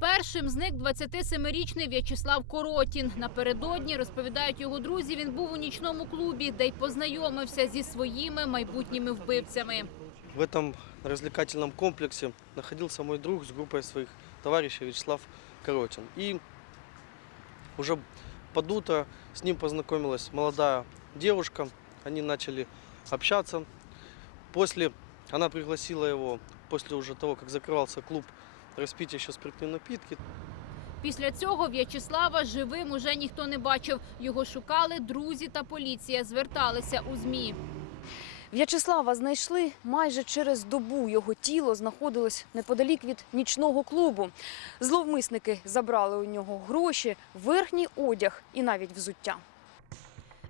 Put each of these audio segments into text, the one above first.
Першим зник 27-річний В'ячеслав Коротін. Напередодні розповідають його друзі. Він був у нічному клубі, де й познайомився зі своїми майбутніми вбивцями. В этом развлекательном комплексе находился мой друг с группой своих товарищей Вячеслав Коротин. И уже под утро с ним познакомилась молодая девушка. Они начали общаться. После она пригласила после уже того, как закрывался клуб, распить еще спиртные напитки. Після цього В'ячеслава живим уже ніхто не бачив. Його шукали друзі та поліція. Зверталися у змі. В'ячеслава знайшли майже через добу. Його тіло знаходилось неподалік від нічного клубу. Зловмисники забрали у нього гроші, верхній одяг і навіть взуття.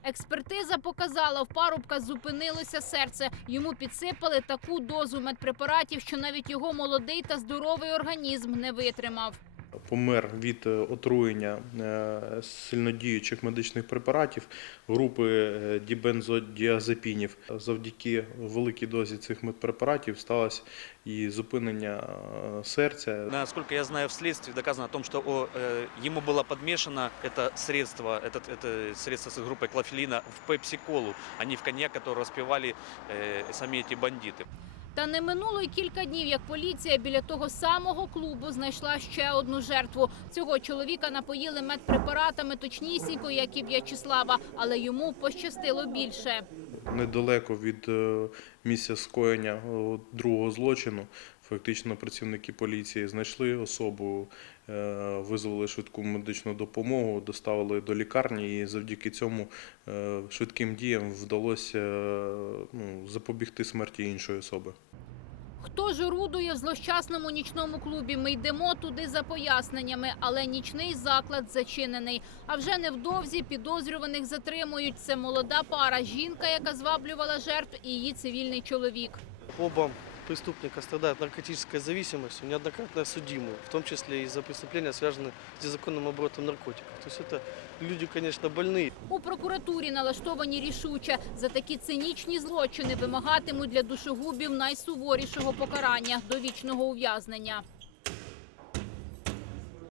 Експертиза показала, в парубка зупинилося серце. Йому підсипали таку дозу медпрепаратів, що навіть його молодий та здоровий організм не витримав помер від е, отруєння е, сильнодіючих медичних препаратів групи е, дібензодіазепінів. Завдяки великій дозі цих медпрепаратів сталося і зупинення е, серця. Насколько я знаю, в следствии доказано о том, что о, э, ему было подмешано это средство, этот, это средство с группой клофелина в пепси-колу, а не в коньяк, который распивали э, сами эти бандиты. Та не минуло й кілька днів, як поліція біля того самого клубу знайшла ще одну жертву. Цього чоловіка напоїли медпрепаратами точнісінько, як і В'ячеслава, але йому пощастило більше. Недалеко від е, місця скоєння другого злочину. Фактично працівники поліції знайшли особу, е, визвали швидку медичну допомогу, доставили до лікарні, і завдяки цьому е, швидким діям вдалося е, ну, запобігти смерті іншої особи. Хто ж орудує в злощасному нічному клубі? Ми йдемо туди за поясненнями, але нічний заклад зачинений. А вже невдовзі підозрюваних затримують. Це молода пара, жінка, яка зваблювала жертв, і її цивільний чоловік. Оба преступника страдают наркотической зависимостью, неоднократно судимы, в том числе и за преступления, связанные с незаконным оборотом наркотиков. То есть это люди, конечно, больные. У прокуратурі налаштовані рішуче. За такі цинічні злочини вимагатимуть для душогубів найсуворішого покарання довічного ув'язнення.